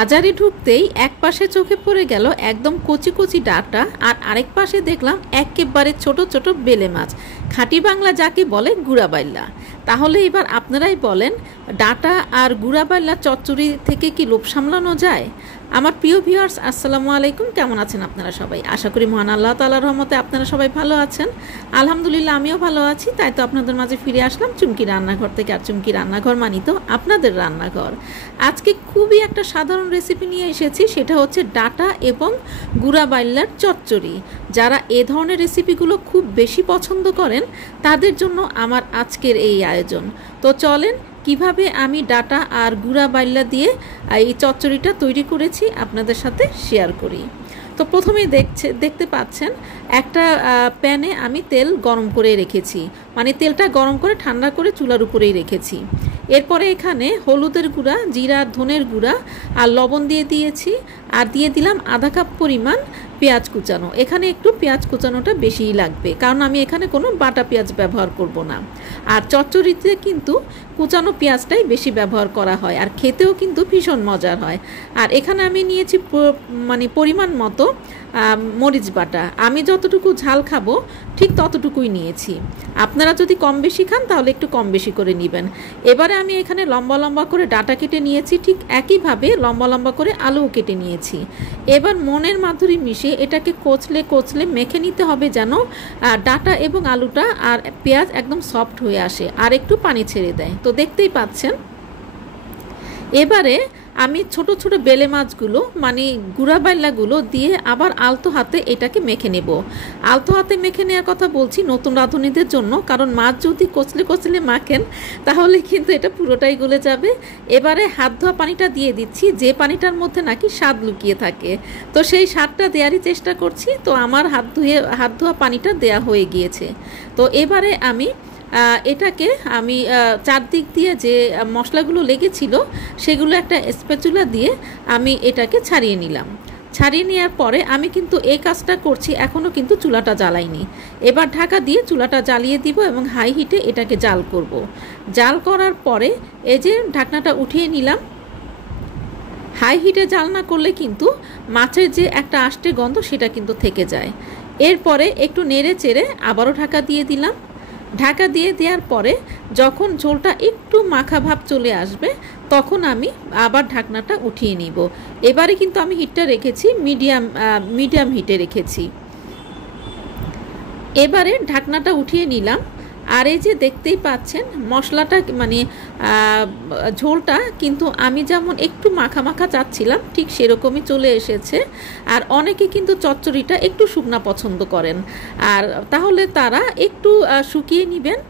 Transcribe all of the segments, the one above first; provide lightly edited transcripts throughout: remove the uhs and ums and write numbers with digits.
বাজারে ঢুকতেই এক পাশে চোখে পড়ে গেল একদম কচি কচি ডাঁটা, আর আরেক পাশে দেখলাম একেবারে ছোট ছোট বেলে মাছ, খাঁটি বাংলা যাকে বলে গুড়াবাইল্লা। তাহলে এবার আপনারাই বলেন, ডাঁটা আর গুড়াবাইল্লা চচ্চড়ি থেকে কি লোভ সামলানো যায়? আমার প্রিয় ভিউয়ার্স, আসসালামু আলাইকুম। কেমন আছেন আপনারা সবাই? আশা করি মহান আল্লাহ তাআলার রহমতে আপনারা সবাই ভালো আছেন। আলহামদুলিল্লাহ আমিও ভালো আছি। তাই তো আপনাদের মাঝে ফিরে আসলাম চুমকি রান্নাঘর থেকে। আর চুমকি রান্নাঘর মানি তো আপনাদের রান্নাঘর। আজকে খুবই একটা সাধারণ রেসিপি নিয়ে এসেছি, সেটা হচ্ছে ডাঁটা এবং গুড়াবাইল্লার চচ্চড়ি। যারা এ ধরনের রেসিপিগুলো খুব বেশি পছন্দ করেন তাদের জন্য আমার আজকের এই আয়োজন। তো চলেন কিভাবে আমি ডাঁটা আর গুড়াবাইল্লা দিয়ে এই চচ্চড়িটা তৈরি করেছি আপনাদের সাথে শেয়ার করি। তো প্রথমেই দেখতে পাচ্ছেন একটা প্যানে আমি তেল গরম করে রেখেছি, মানে তেলটা গরম করে ঠান্ডা করে চুলার উপরেই রেখেছি। এরপরে এখানে হলুদের গুঁড়া, জিরা, ধনের গুঁড়া আর লবণ দিয়ে দিয়েছি, আর দিয়ে দিলাম আধা কাপ পরিমাণ পেঁয়াজ কুচানো। এখানে একটু পেঁয়াজ কুচানোটা বেশিই লাগবে, কারণ আমি এখানে কোনো বাটা পেঁয়াজ ব্যবহার করব না। আর চচ্চড়িতে কিন্তু কুচানো পেঁয়াজটাই বেশি ব্যবহার করা হয়, আর খেতেও কিন্তু ভীষণ মজার হয়। আর এখানে আমি নিয়েছি মানে পরিমাণ মতো মরিচ বাটা। আমি যতটুকু ঝাল খাবো ঠিক ততটুকুই নিয়েছি। আপনারা যদি কম বেশি খান তাহলে একটু কম বেশি করে নেবেন। এবারে আমি এখানে লম্বা লম্বা করে ডাঁটা কেটে নিয়েছি, ঠিক একইভাবে লম্বা লম্বা করে আলুও কেটে নিয়েছি। এবার মনের মাধুরী মিশিয়ে এটাকে কচলে কচলে মেখে নিতে হবে, যেন ডাঁটা এবং আলুটা আর পেঁয়াজ একদম সফট হয়ে আসে আর একটু পানি ছেড়ে দেয়। তো দেখতেই পাচ্ছেন। এবারে আমি ছোট ছোট বেলে মাছগুলো, মানে গুড়াবাইল্লাগুলো দিয়ে আবার আলতো হাতে এটাকে মেখে নেব। আলতো হাতে মেখে নেওয়ার কথা বলছি নতুন রাঁধুনিদের জন্য, কারণ মাছ যদি কচলে কচলে মাখেন তাহলে কিন্তু এটা পুরোটাই গলে যাবে। এবারে হাত ধোয়া পানিটা দিয়ে দিচ্ছি, যে পানিটার মধ্যে নাকি স্বাদ লুকিয়ে থাকে। তো সেই স্বাদটা দেওয়ারই চেষ্টা করছি। তো আমার হাত ধোয়া পানিটা দেয়া হয়ে গিয়েছে। তো এবারে এটাকে আমি চারদিক দিয়ে যে মশলাগুলো লেগেছিল সেগুলো একটা স্প্যাচুলা দিয়ে আমি এটাকে ছাড়িয়ে নিলাম। ছাড়িয়ে নেওয়ার পরে আমি কিন্তু এই কাজটা করছি, এখনও কিন্তু চুলাটা জ্বালাইনি। এবার ঢাকা দিয়ে চুলাটা জ্বালিয়ে দিব এবং হাই হিটে এটাকে জাল করব। জাল করার পরে এই যে ঢাকনাটা উঠিয়ে নিলাম। হাই হিটে জাল না করলে কিন্তু মাছের যে একটা আষ্টে গন্ধ সেটা কিন্তু থেকে যায়। এরপরে একটু নেড়ে চেড়ে আবারও ঢাকা দিয়ে দিলাম। ঢাকা দিয়ে দেওয়ার পরে যখন ঝোলটা একটু মাখা ভাব চলে আসবে তখন আমি আবার ঢাকনাটা উঠিয়ে নিব। এবারে কিন্তু আমি হিটটা রেখেছি মিডিয়াম হিটে রেখেছি। এবারে ঢাকনাটা উঠিয়ে নিলাম। আর এই যে দেখতেই পাচ্ছেন মশলাটা, মানে ঝোলটা কিন্তু আমি যেমন একটু মাখা মাখা চাচ্ছিলাম ঠিক সেরকমই চলে এসেছে। আর অনেকে কিন্তু চচ্চড়িটা একটু শুকনা পছন্দ করেন, আর তাহলে তারা একটু শুকিয়ে নেবেন।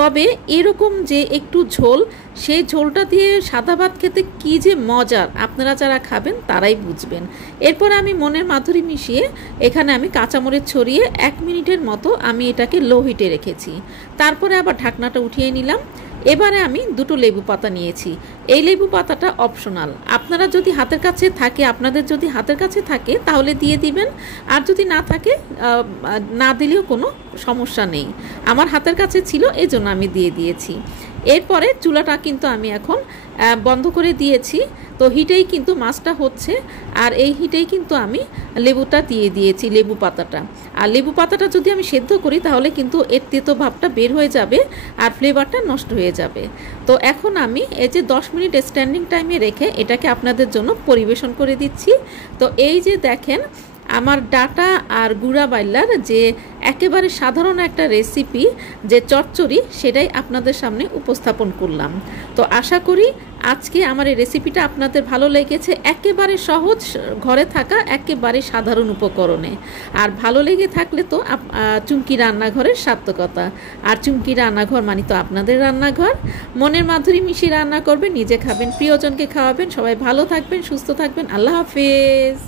তবে এরকম যে একটু ঝোল, সেই ঝোলটা দিয়ে সাদা ভাত খেতে কী যে মজার, আপনারা যারা খাবেন তারাই বুঝবেন। এরপর আমি মনের মাধুরী মিশিয়ে এখানে আমি কাঁচামরিচ ছড়িয়ে 1 মিনিটের মতো আমি এটাকে লো হিটে রেখেছি। তারপরে আবার ঢাকনাটা উঠিয়ে নিলাম। এবারে আমি 2টো লেবু পাতা নিয়েছি। এই লেবু পাতাটা অপশনাল, আপনাদের যদি হাতের কাছে থাকে তাহলে দিয়ে দিবেন, আর যদি না থাকে না দিলেও কোনো সমস্যা নেই। আমার হাতের কাছে ছিল, এই জন্য আমি দিয়ে দিয়েছি। এরপরে চুলাটা কিন্তু আমি এখন বন্ধ করে দিয়েছি। তো হিটেই কিন্তু মাছটা হচ্ছে, আর এই হিটেই কিন্তু আমি লেবুটা দিয়ে দিয়েছি, লেবু পাতাটা। আর লেবু পাতাটা যদি আমি সেদ্ধ করি তাহলে কিন্তু এর তেতো ভাবটা বের হয়ে যাবে আর ফ্লেভারটা নষ্ট হয়ে যাবে। তো এখন আমি এই যে 10 মিনিট স্ট্যান্ডিং টাইমে রেখে এটাকে আপনাদের জন্য পরিবেশন করে দিচ্ছি। তো এই যে দেখেন আমার ডাঁটা আর গুড়াবাইল্লার যে একেবারে সাধারণ একটা রেসিপি যে চচ্চড়ি, সেটাই আপনাদের সামনে উপস্থাপন করলাম। তো আশা করি আজকে আমার এই রেসিপিটা আপনাদের ভালো লেগেছে। একেবারে সহজ, ঘরে থাকা একেবারে সাধারণ উপকরণে। আর ভালো লেগে থাকলে তো চুমকি রান্নাঘরের সার্থকতা। আর চুমকি রান্নাঘর মানে তো আপনাদের রান্নাঘর। মনের মাধুরী মিশিয়ে রান্না করবেন, নিজে খাবেন, প্রিয়জনকে খাওয়াবেন। সবাই ভালো থাকবেন, সুস্থ থাকবেন। আল্লাহ হাফেজ।